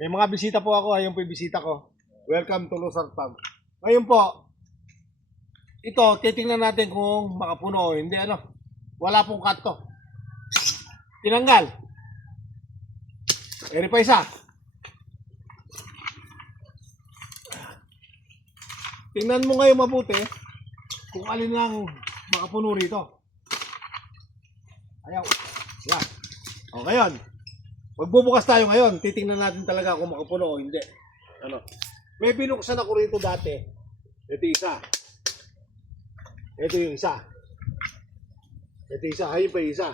May mga bisita po ako. Ayun po yung bisita ko. Welcome to Luzar Farm. Ngayon po, ito, titingnan natin kung makapuno o hindi. Wala pong cut to. Tinanggal. Eri pa isa. Tingnan mo ngayon mabuti kung alin lang makapuno rito. Ayaw. Yan. O ngayon, magbubukas tayo ngayon. Titingnan natin talaga kung makapuno o hindi. May binuksan ako rito dati. Ito isa. Ito yung isa. Ito isa. Ayun pa yung isa.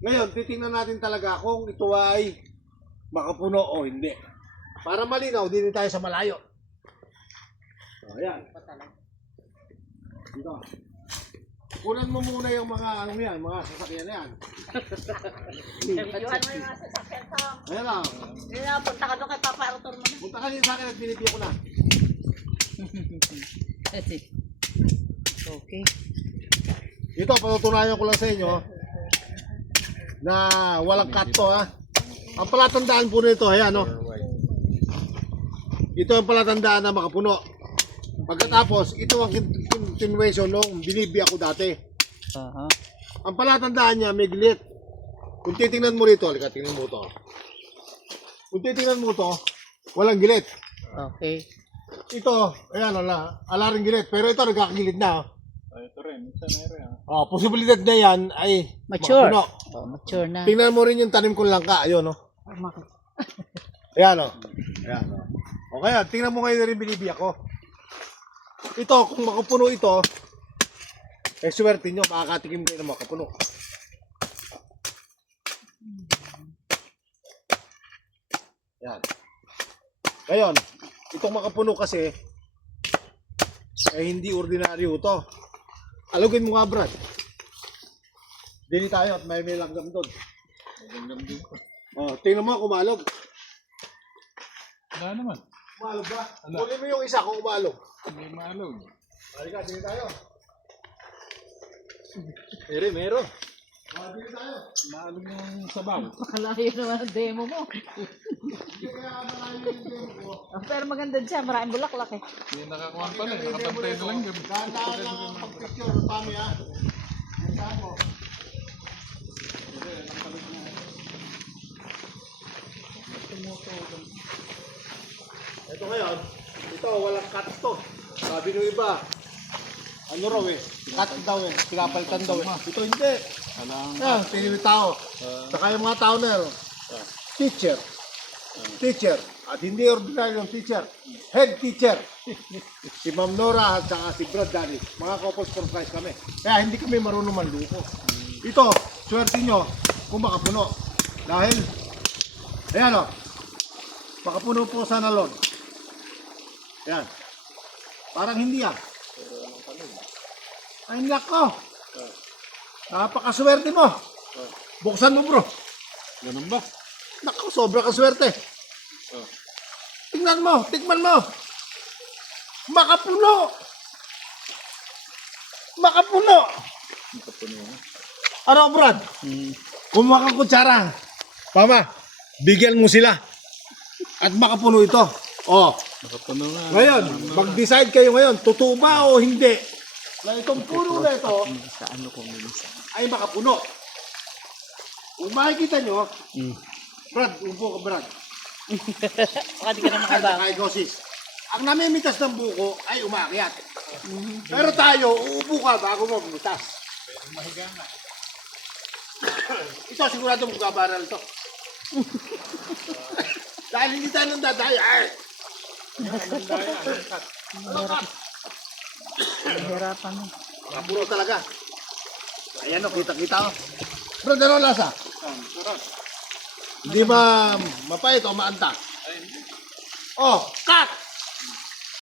Ngayon, titingnan natin talaga kung ito ay makapuno o hindi. Para malinaw, din tayo sa malayo. O, ayan. Dito. Kunan mo muna yung mga mga sasakyan yan. Videohan mo yung mga sasakyan, Tom. Ayan lang. Punta ka doon kay Papa Arthur mo na. Punta ka din sa akin at binibigyan ko na. Okay. Ito, patutunayan ko lang sa inyo na walang cut to, ha. Ang palatandaan po nito, ayan, ito ang palatandaan na makapuno. Pagkatapos, ito ang continuation nung binibi ako dati. Ang palatandaan niya, may gilit. Kung titingnan mo rito, halika, tingnan mo to. Kung titingnan mo to, walang gilit. Okay. Ito, ayan, ala rin gilit. Pero ito, nagkakagilid na. Ito rin, isa na rin. Posibilidad na yan ay Mature. makapuno. Mature na. Tingnan mo rin yung tanim kong langka. Ayun, Ayan, Ayan, O kaya, tingnan mo ngayon na rin binibi ako. Ito, kung makapuno ito, swerte nyo, makakatikim kayo na makapuno. Ayan. Ngayon, itong makapuno kasi, hindi ordinaryo ito. Alugin mo nga, Brad. Dili tayo at may langgam doon. Tingnan mo kung umalog. Wala naman. Umalog ba? Kunin mo yung isa kung umalog. Hindi maalog. Halika, dili tayo. Meron. Dili tayo. Maalog yung sabaw. Pakalayo naman ang demo mo. Hindi kaya malayo yung demo ko. Pero maganda dyan. Maraming bulaklak eh. Hindi nakakuha pa rin. Nakapantay na lang. Dahan-dahan lang ang pag-picture. Pami, ha? Saan mo? Ito ngayon, ito walang cut to. Sabi ng iba, ano raw cut daw pinapalitan daw Ito hindi. Yan, pinili tao. Saka yung mga tao na yun, teacher. Teacher. At hindi ordinary yung teacher. Head teacher. Si Ma'am Nora at saka si Brad Daddy. Mga couples for price kami. Kaya hindi kami marunong manluko. Ito, swerte nyo kung makapuno. Dahil, ayan makapuno po sana Lord. Ayan. Parang hindi Ay nako. Napakaswerte mo. Buksan mo bro. Ganun ba? Nako, sobra kaswerte. Tingnan mo, tikman mo. Makapuno. Makapuno. Makapuno. Ano, Brad? Kumuha kang kutsara. Pama, bigyan mo sila. At makapuno ito. Makapuno nga. Ngayon, mag-decide kayo ngayon, totoo ba o hindi? Na itong puno na ito ay makapuno. Kung makikita nyo, Brad, upo ka Brad. Baka di ka na makabaw. Diagnosis. Ang namimitas ng buko ay umakyat. Pero tayo, uupo ka bago mo bumitas. Mahiga nga. Ito, sigurado magbabaral ito. Dahil hindi tayo nang dadaya. Hirapan mo. Makapuno talaga. Ayan kita-kita Brad, ano lasa? Sarap. Hindi ba mapait o maanta? Ay, hindi. Cut!